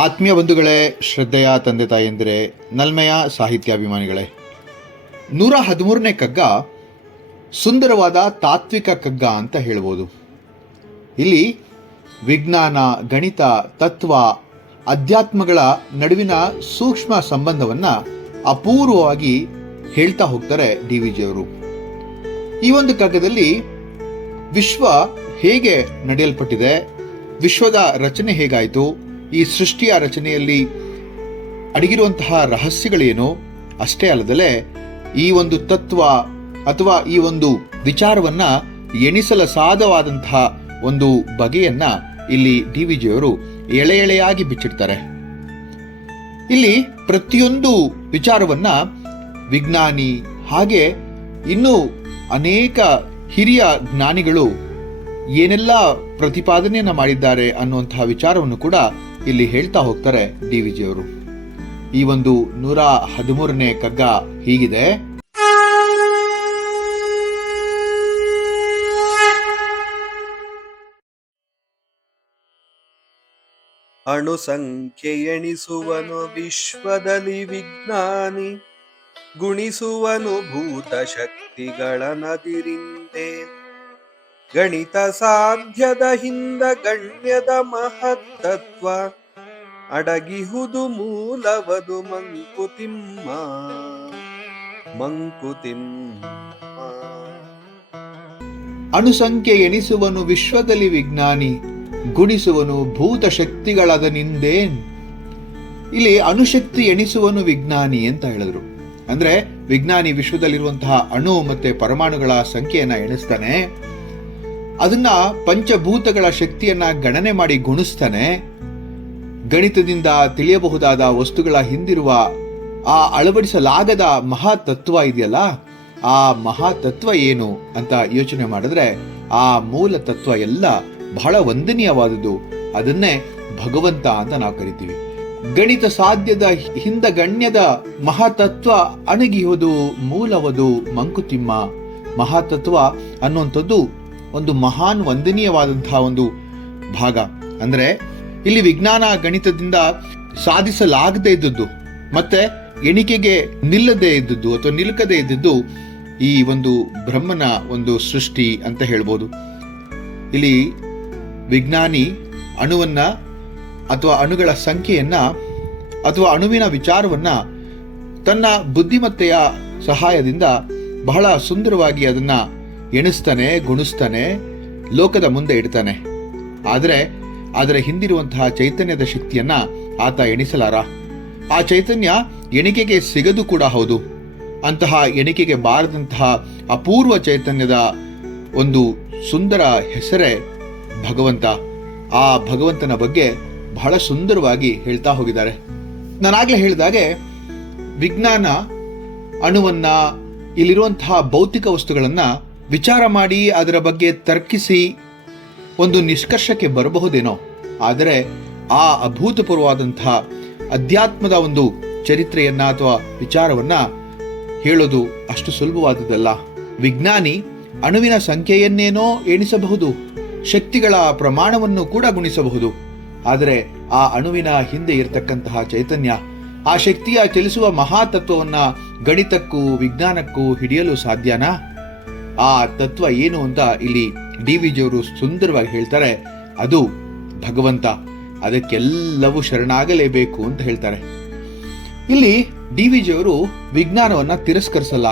ಆತ್ಮೀಯ ಬಂಧುಗಳೇ, ಶ್ರದ್ಧೆಯ ತಂದೆ ತಾಯಂದಿರೇ, ನಲ್ಮೆಯ ಸಾಹಿತ್ಯಾಭಿಮಾನಿಗಳೇ, 113ನೇ ಕಗ್ಗ ಸುಂದರವಾದ ತಾತ್ವಿಕ ಕಗ್ಗ ಅಂತ ಹೇಳ್ಬೋದು. ಇಲ್ಲಿ ವಿಜ್ಞಾನ, ಗಣಿತ, ತತ್ವ, ಅಧ್ಯಾತ್ಮಗಳ ನಡುವಿನ ಸೂಕ್ಷ್ಮ ಸಂಬಂಧವನ್ನು ಅಪೂರ್ವವಾಗಿ ಹೇಳ್ತಾ ಹೋಗ್ತಾರೆ ಡಿ ವಿ ಜಿಯವರು. ಈ ಒಂದು ಕಗ್ಗದಲ್ಲಿ ವಿಶ್ವ ಹೇಗೆ ನಡೆಯಲ್ಪಟ್ಟಿದೆ, ವಿಶ್ವದ ರಚನೆ ಹೇಗಾಯಿತು, ಈ ಸೃಷ್ಟಿಯ ರಚನೆಯಲ್ಲಿ ಅಡಗಿರುವಂತಹ ರಹಸ್ಯಗಳೇನು, ಅಷ್ಟೇ ಅಲ್ಲದಲೇ ಈ ಒಂದು ತತ್ವ ಅಥವಾ ಈ ಒಂದು ವಿಚಾರವನ್ನ ಎಣಿಸಲ ಸಾಧ್ಯವಾದಂತಹ ಒಂದು ಬಗೆಯನ್ನ ಇಲ್ಲಿ ಡಿ ವಿ ಜಿಯವರು ಎಳೆ ಎಳೆಯಾಗಿ ಬಿಚ್ಚಿಡ್ತಾರೆ. ಇಲ್ಲಿ ಪ್ರತಿಯೊಂದು ವಿಚಾರವನ್ನ ವಿಜ್ಞಾನಿ ಹಾಗೆ ಇನ್ನೂ ಅನೇಕ ಹಿರಿಯ ಜ್ಞಾನಿಗಳು ಏನೆಲ್ಲ ಪ್ರತಿಪಾದನೆಯನ್ನ ಮಾಡಿದ್ದಾರೆ ಅನ್ನುವಂತಹ ವಿಚಾರವನ್ನು ಕೂಡ ಇಲ್ಲಿ ಹೇಳ್ತಾ ಹೋಗ್ತಾರೆ ಡಿ ವಿ ಜಿಯವರು. ಈ ಒಂದು 113ನೇ ಕಗ್ಗ ಹೀಗಿದೆ. ಅಣು ಸಂಖ್ಯೆ ಎಣಿಸುವನು ವಿಶ್ವದಲ್ಲಿ ವಿಜ್ಞಾನಿ, ಗುಣಿಸುವನು ಭೂತ ಶಕ್ತಿಗಳ ನದಿರಿಂದೆ. ಗಣಿತ ಸಾಧ್ಯದ ಹಿಂದ ಗಣ್ಯದ ಮಹತ್ತತ್ವ, ಅಡಗಿಹುದು ಮೂಲವದು ಮಂಕುತಿಮ್ಮ. ಅಣುಸಂಖ್ಯೆ ಎಣಿಸುವನು ವಿಶ್ವದಲ್ಲಿ ವಿಜ್ಞಾನಿ, ಗುಣಿಸುವನು ಭೂತ ಶಕ್ತಿಗಳದ ನಿಂದೇನ್. ಇಲ್ಲಿ ಅಣುಶಕ್ತಿ ಎಣಿಸುವನು ವಿಜ್ಞಾನಿ ಅಂತ ಹೇಳಿದ್ರು. ಅಂದ್ರೆ ವಿಜ್ಞಾನಿ ವಿಶ್ವದಲ್ಲಿರುವಂತಹ ಅಣು ಮತ್ತೆ ಪರಮಾಣುಗಳ ಸಂಖ್ಯೆಯನ್ನ ಎಣಿಸ್ತಾನೆ, ಅದನ್ನ ಪಂಚಭೂತಗಳ ಶಕ್ತಿಯನ್ನ ಗಣನೆ ಮಾಡಿ ಗುಣಿಸ್ತಾನೆ. ಗಣಿತದಿಂದ ತಿಳಿಯಬಹುದಾದ ವಸ್ತುಗಳ ಹಿಂದಿರುವ ಆ ಅಳವಡಿಸಲಾಗದ ಮಹಾತತ್ವ ಇದೆಯಲ್ಲ, ಆ ಮಹಾತತ್ವ ಏನು ಅಂತ ಯೋಚನೆ ಮಾಡಿದ್ರೆ ಆ ಮೂಲ ತತ್ವ ಎಲ್ಲ ಬಹಳ ವಂದನೀಯವಾದುದು. ಅದನ್ನೇ ಭಗವಂತ ಅಂತ ನಾವು ಕರಿತೀವಿ. ಗಣಿತ ಸಾಧ್ಯದ ಹಿಂದ ಗಣ್ಯದ ಮಹಾತತ್ವ ಅಣಗಿಹುದು ಮೂಲವದು ಮಂಕುತಿಮ್ಮ. ಮಹಾತತ್ವ ಅನ್ನುವಂಥದ್ದು ಒಂದು ಮಹಾನ್ ವಂದನೀಯವಾದಂತಹ ಒಂದು ಭಾಗ. ಅಂದ್ರೆ ಇಲ್ಲಿ ವಿಜ್ಞಾನ ಗಣಿತದಿಂದ ಸಾಧಿಸಲಾಗದೇ ಇದ್ದದ್ದು ಮತ್ತೆ ಎಣಿಕೆಗೆ ನಿಲ್ಲದೇ ಇದ್ದದ್ದು ಅಥವಾ ನಿಲುಕದೇ ಇದ್ದದ್ದು ಈ ಒಂದು ಬ್ರಹ್ಮನ ಒಂದು ಸೃಷ್ಟಿ ಅಂತ ಹೇಳ್ಬೋದು. ಇಲ್ಲಿ ವಿಜ್ಞಾನಿ ಅಣುವನ್ನ ಅಥವಾ ಅಣುಗಳ ಸಂಖ್ಯೆಯನ್ನ ಅಥವಾ ಅಣುವಿನ ವಿಚಾರವನ್ನ ತನ್ನ ಬುದ್ಧಿಮತ್ತೆಯ ಸಹಾಯದಿಂದ ಬಹಳ ಸುಂದರವಾಗಿ ಅದನ್ನ ಎಣಿಸ್ತಾನೆ, ಗುಣಿಸ್ತಾನೆ, ಲೋಕದ ಮುಂದೆ ಇಡ್ತಾನೆ. ಆದರೆ ಅದರ ಹಿಂದಿರುವಂತಹ ಚೈತನ್ಯದ ಶಕ್ತಿಯನ್ನ ಆತ ಎಣಿಸಲಾರ. ಆ ಚೈತನ್ಯ ಎಣಿಕೆಗೆ ಸಿಗದು ಕೂಡ ಹೌದು. ಅಂತಹ ಎಣಿಕೆಗೆ ಬಾರದಂತಹ ಅಪೂರ್ವ ಚೈತನ್ಯದ ಒಂದು ಸುಂದರ ಹೆಸರೇ ಭಗವಂತ. ಆ ಭಗವಂತನ ಬಗ್ಗೆ ಬಹಳ ಸುಂದರವಾಗಿ ಹೇಳ್ತಾ ಹೋಗಿದ್ದಾರೆ. ನಾನಾಗ್ಲೇ ಹೇಳಿದಾಗೆ ವಿಜ್ಞಾನ ಅಣುವನ್ನ, ಇಲ್ಲಿರುವಂತಹ ಭೌತಿಕ ವಸ್ತುಗಳನ್ನ ವಿಚಾರ ಮಾಡಿ ಅದರ ಬಗ್ಗೆ ತರ್ಕಿಸಿ ಒಂದು ನಿಷ್ಕರ್ಷಕ್ಕೆ ಬರಬಹುದೇನೋ, ಆದರೆ ಆ ಅಭೂತಪೂರ್ವವಾದಂತಹ ಅಧ್ಯಾತ್ಮದ ಒಂದು ಚರಿತ್ರೆಯನ್ನ ಅಥವಾ ವಿಚಾರವನ್ನ ಹೇಳೋದು ಅಷ್ಟು ಸುಲಭವಾದದ್ದಲ್ಲ. ವಿಜ್ಞಾನಿ ಅಣುವಿನ ಸಂಖ್ಯೆಯನ್ನೇನೋ ಎಣಿಸಬಹುದು, ಶಕ್ತಿಗಳ ಪ್ರಮಾಣವನ್ನು ಕೂಡ ಗುಣಿಸಬಹುದು. ಆದರೆ ಆ ಅಣುವಿನ ಹಿಂದೆ ಇರತಕ್ಕಂತಹ ಚೈತನ್ಯ, ಆ ಶಕ್ತಿಯ ಚಲಿಸುವ ಮಹಾತತ್ವವನ್ನ ಗಣಿತಕ್ಕೂ ವಿಜ್ಞಾನಕ್ಕೂ ಹಿಡಿಯಲು ಸಾಧ್ಯನಾ? ಆ ತತ್ವ ಏನು ಅಂತ ಇಲ್ಲಿ ಡಿ ವಿ ಜಿಯವರು ಸುಂದರವಾಗಿ ಹೇಳ್ತಾರೆ. ಅದು ಭಗವಂತ. ಅದಕ್ಕೆಲ್ಲವೂ ಶರಣಾಗಲೇಬೇಕು ಅಂತ ಹೇಳ್ತಾರೆ. ಇಲ್ಲಿ ಡಿ ವಿ ಜಿಯವರು ವಿಜ್ಞಾನವನ್ನ ತಿರಸ್ಕರಿಸಲ್ಲ,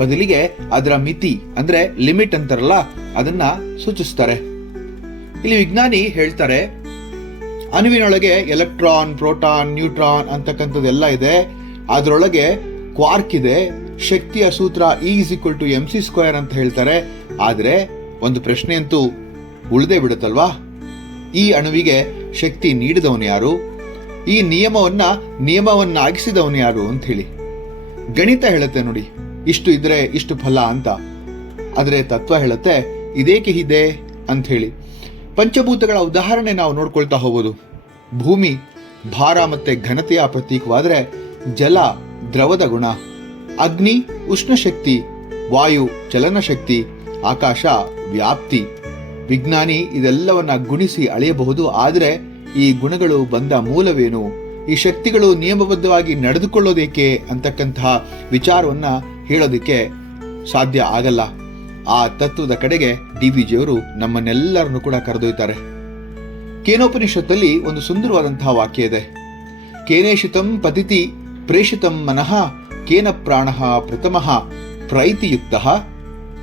ಬದಲಿಗೆ ಅದರ ಮಿತಿ ಅಂದ್ರೆ ಲಿಮಿಟ್ ಅಂತಾರಲ್ಲ, ಅದನ್ನ ಸೂಚಿಸ್ತಾರೆ. ಇಲ್ಲಿ ವಿಜ್ಞಾನಿ ಹೇಳ್ತಾರೆ, ಅಣುವಿನೊಳಗೆ ಎಲೆಕ್ಟ್ರಾನ್, ಪ್ರೋಟಾನ್, ನ್ಯೂಟ್ರಾನ್ ಅಂತಕ್ಕಂಥದ್ದೆಲ್ಲ ಇದೆ. ಅದರೊಳಗೆ ಕ್ವಾರ್ಕ್ ಇದೆ. ಶಕ್ತಿಯ ಸೂತ್ರ E=mc² ಅಂತ ಹೇಳ್ತಾರೆ. ಆದರೆ ಒಂದು ಪ್ರಶ್ನೆ ಅಂತೂ ಉಳಿದೇ ಬಿಡುತ್ತಲ್ವಾ, ಈ ಅಣುವಿಗೆ ಶಕ್ತಿ ನೀಡಿದವನು ಯಾರು? ಈ ನಿಯಮವನ್ನಾಗಿಸಿದವನು ಯಾರು ಅಂತ ಹೇಳಿ. ಗಣಿತ ಹೇಳುತ್ತೆ ನೋಡಿ, ಇಷ್ಟು ಇದ್ರೆ ಇಷ್ಟು ಫಲ ಅಂತ. ಆದರೆ ತತ್ವ ಹೇಳುತ್ತೆ ಇದೇಕೆ ಇದೆ ಅಂತ ಹೇಳಿ. ಪಂಚಭೂತಗಳ ಉದಾಹರಣೆ ನಾವು ನೋಡ್ಕೊಳ್ತಾ ಹೋಗೋದು. ಭೂಮಿ ಭಾರ ಮತ್ತೆ ಘನತೆಯ ಪ್ರತೀಕವಾದರೆ ಜಲ ದ್ರವದ ಗುಣ, ಅಗ್ನಿ ಉಷ್ಣಶಕ್ತಿ, ವಾಯು ಚಲನಶಕ್ತಿ, ಆಕಾಶ ವ್ಯಾಪ್ತಿ. ವಿಜ್ಞಾನಿ ಇದೆಲ್ಲವನ್ನ ಗುಣಿಸಿ ಅಳೆಯಬಹುದು, ಆದರೆ ಈ ಗುಣಗಳು ಬಂದ ಮೂಲವೇನು, ಈ ಶಕ್ತಿಗಳು ನಿಯಮಬದ್ಧವಾಗಿ ನಡೆದುಕೊಳ್ಳೋದೇಕೆ ಅಂತಕ್ಕಂತಹ ವಿಚಾರವನ್ನ ಹೇಳೋದಕ್ಕೆ ಸಾಧ್ಯ ಆಗಲ್ಲ. ಆ ತತ್ವದ ಕಡೆಗೆ ಡಿವಿಜಿಯವರು ನಮ್ಮನ್ನೆಲ್ಲರನ್ನು ಕೂಡ ಕರೆದೊಯ್ತಾರೆ. ಕೇನೋಪನಿಷತ್ತಲ್ಲಿ ಒಂದು ಸುಂದರವಾದಂತಹ ವಾಕ್ಯ ಇದೆ. ಕೇನೇಷಿತಂ ಪತಿತಿ ಪ್ರೇಷಿತಂ ಮನಃ ಕೇನ ಪ್ರಾಣಃ ಪ್ರಥಮಃ ಪ್ರೈತಿಯುಕ್ತಃ.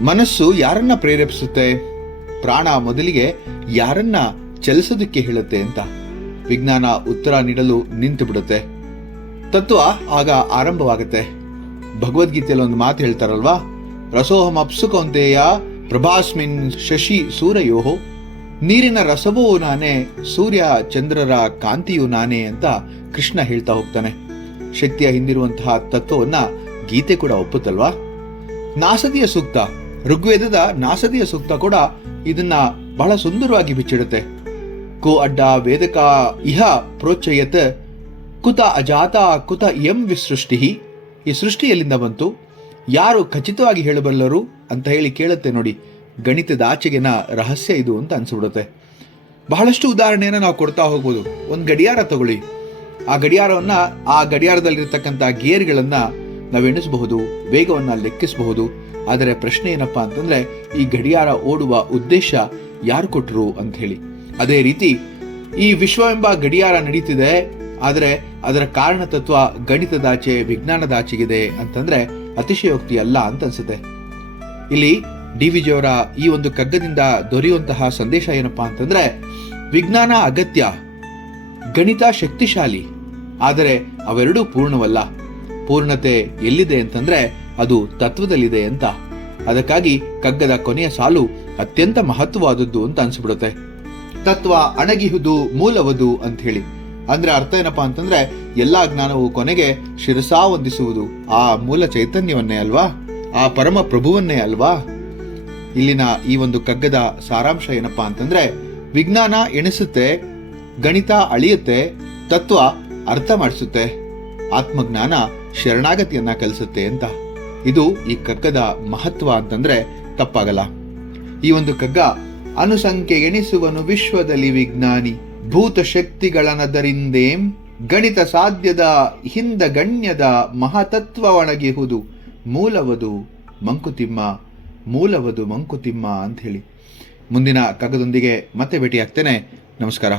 ಮನಸ್ಸು ಯಾರನ್ನ ಪ್ರೇರೇಪಿಸುತ್ತೆ? ಪ್ರಾಣ ಮೊದಲಿಗೆ ಯಾರನ್ನ ಚಲಿಸೋದಕ್ಕೆ ಹೇಳುತ್ತೆ ಅಂತ ವಿಜ್ಞಾನ ಉತ್ತರ ನೀಡಲು ನಿಂತು ಬಿಡುತ್ತೆ. ತತ್ವ ಆಗ ಆರಂಭವಾಗುತ್ತೆ. ಭಗವದ್ಗೀತೆಯಲ್ಲಿ ಒಂದು ಮಾತು ಹೇಳ್ತಾರಲ್ವಾ, ರಸೋಹಂ ಅಪ್ಸು ಕೌಂತೆಯ ಪ್ರಭಾಸ್ಮಿನ್ ಶಶಿ ಸೂರ್ಯಯೋಹೋ. ನೀರಿನ ರಸವೂ ನಾನೇ, ಸೂರ್ಯ ಚಂದ್ರರ ಕಾಂತಿಯೂ ನಾನೇ ಅಂತ ಕೃಷ್ಣ ಹೇಳ್ತಾ ಹೋಗ್ತಾನೆ. ಶಕ್ತಿಯ ಹಿಂದಿರುವಂತಹ ತತ್ವವನ್ನ ಗೀತೆ ಕೂಡ ಒಪ್ಪುತ್ತಲ್ವಾ. ನಾಸದಿಯ ಸೂಕ್ತ, ಋಗ್ವೇದದ ನಾಸದಿಯ ಸೂಕ್ತ ಕೂಡ ಇದನ್ನ ಬಹಳ ಸುಂದರವಾಗಿ ಬಿಚ್ಚಿಡುತ್ತೆ. ಕೋ ಅಡ್ಡ ವೇದಕ ಇಹ ಪ್ರೋಚ್ಚಯತ್ ಕುತ ಅಜಾತ ಕುತ ಎಂ ವಿಸೃಷ್ಟಿ. ಈ ಸೃಷ್ಟಿ ಎಲ್ಲಿಂದ ಬಂತು, ಯಾರು ಖಚಿತವಾಗಿ ಹೇಳಬಲ್ಲರು ಅಂತ ಹೇಳಿ ಕೇಳುತ್ತೆ ನೋಡಿ. ಗಣಿತದ ಆಚೆಗಿನ ರಹಸ್ಯ ಇದು ಅಂತ ಅನ್ಸ್ಬಿಡುತ್ತೆ. ಬಹಳಷ್ಟು ಉದಾಹರಣೆಯನ್ನ ನಾವು ಕೊಡ್ತಾ ಹೋಗ್ಬೋದು. ಒಂದು ಗಡಿಯಾರ ತಗೊಳ್ಳಿ. ಆ ಗಡಿಯಾರವನ್ನ, ಆ ಗಡಿಯಾರದಲ್ಲಿರ್ತಕ್ಕಂಥ ಗೇರ್ಗಳನ್ನ ನಾವು ಎಣಿಸಬಹುದು, ವೇಗವನ್ನ ಲೆಕ್ಕಿಸಬಹುದು. ಆದರೆ ಪ್ರಶ್ನೆ ಏನಪ್ಪಾ ಅಂತಂದ್ರೆ, ಈ ಗಡಿಯಾರ ಓಡುವ ಉದ್ದೇಶ ಯಾರು ಕೊಟ್ಟರು ಅಂತ ಹೇಳಿ. ಅದೇ ರೀತಿ ಈ ವಿಶ್ವವೆಂಬ ಗಡಿಯಾರ ನಡೀತಿದೆ, ಆದರೆ ಅದರ ಕಾರಣ ತತ್ವ ಗಣಿತದಾಚೆ, ವಿಜ್ಞಾನದಾಚೆಗಿದೆ ಅಂತಂದ್ರೆ ಅತಿಶಯೋಕ್ತಿ ಅಲ್ಲ ಅಂತ ಅನ್ಸುತ್ತೆ. ಇಲ್ಲಿ ಡಿವಿಜಿಯವರ ಈ ಒಂದು ಕಗ್ಗದಿಂದ ದೊರೆಯುವಂತಹ ಸಂದೇಶ ಏನಪ್ಪಾ ಅಂತಂದ್ರೆ, ವಿಜ್ಞಾನ ಅಗತ್ಯ, ಗಣಿತ ಶಕ್ತಿಶಾಲಿ, ಆದರೆ ಅವೆರಡೂ ಪೂರ್ಣವಲ್ಲ. ಪೂರ್ಣತೆ ಎಲ್ಲಿದೆ ಅಂತಂದ್ರೆ ಅದು ತತ್ವದಲ್ಲಿದೆ ಅಂತ. ಅದಕ್ಕಾಗಿ ಕಗ್ಗದ ಕೊನೆಯ ಸಾಲು ಅತ್ಯಂತ ಮಹತ್ವವಾದದ್ದು ಅಂತ ಅನ್ಸ್ಬಿಡುತ್ತೆ. ತತ್ವ ಅಣಗಿಹುದು ಮೂಲವದು ಅಂತ ಹೇಳಿ. ಅಂದ್ರೆ ಅರ್ಥ ಏನಪ್ಪಾ ಅಂತಂದ್ರೆ, ಎಲ್ಲಾ ಜ್ಞಾನವು ಕೊನೆಗೆ ಶಿರಸಾ ವಂದಿಸುವುದು ಆ ಮೂಲ ಚೈತನ್ಯವನ್ನೇ ಅಲ್ವಾ, ಆ ಪರಮ ಪ್ರಭುವನ್ನೇ ಅಲ್ವಾ. ಇಲ್ಲಿನ ಈ ಒಂದು ಕಗ್ಗದ ಸಾರಾಂಶ ಏನಪ್ಪಾ ಅಂತಂದ್ರೆ, ವಿಜ್ಞಾನ ಎಣಿಸುತ್ತೆ, ಗಣಿತ ಅಳಿಯುತ್ತೆ, ತತ್ವ ಅರ್ಥ ಮಾಡಿಸುತ್ತೆ, ಆತ್ಮಜ್ಞಾನ ಶರಣಾಗತಿಯನ್ನ ಕಲಿಸುತ್ತೆ ಅಂತ. ಇದು ಈ ಕಗ್ಗದ ಮಹತ್ವ ಅಂತಂದ್ರೆ ತಪ್ಪಾಗಲ್ಲ. ಈ ಒಂದು ಕಗ್ಗ ಅನುಸಂಖ್ಯೆ ಎಣಿಸುವನು ವಿಶ್ವದಲ್ಲಿ ವಿಜ್ಞಾನಿ, ಭೂತ ಶಕ್ತಿಗಳನದರಿಂದೇಂ ಗಣಿತ ಸಾಧ್ಯದ ಹಿಂದ ಗಣ್ಯದ ಮಹತತ್ವವಣಗಿಹುದು ಮೂಲವದು ಮಂಕುತಿಮ್ಮ, ಮೂಲವದು ಮಂಕುತಿಮ್ಮ ಅಂತ ಹೇಳಿ. ಮುಂದಿನ ಕಗ್ಗದೊಂದಿಗೆ ಮತ್ತೆ ಭೇಟಿಯಾಗ್ತೇನೆ. ನಮಸ್ಕಾರ.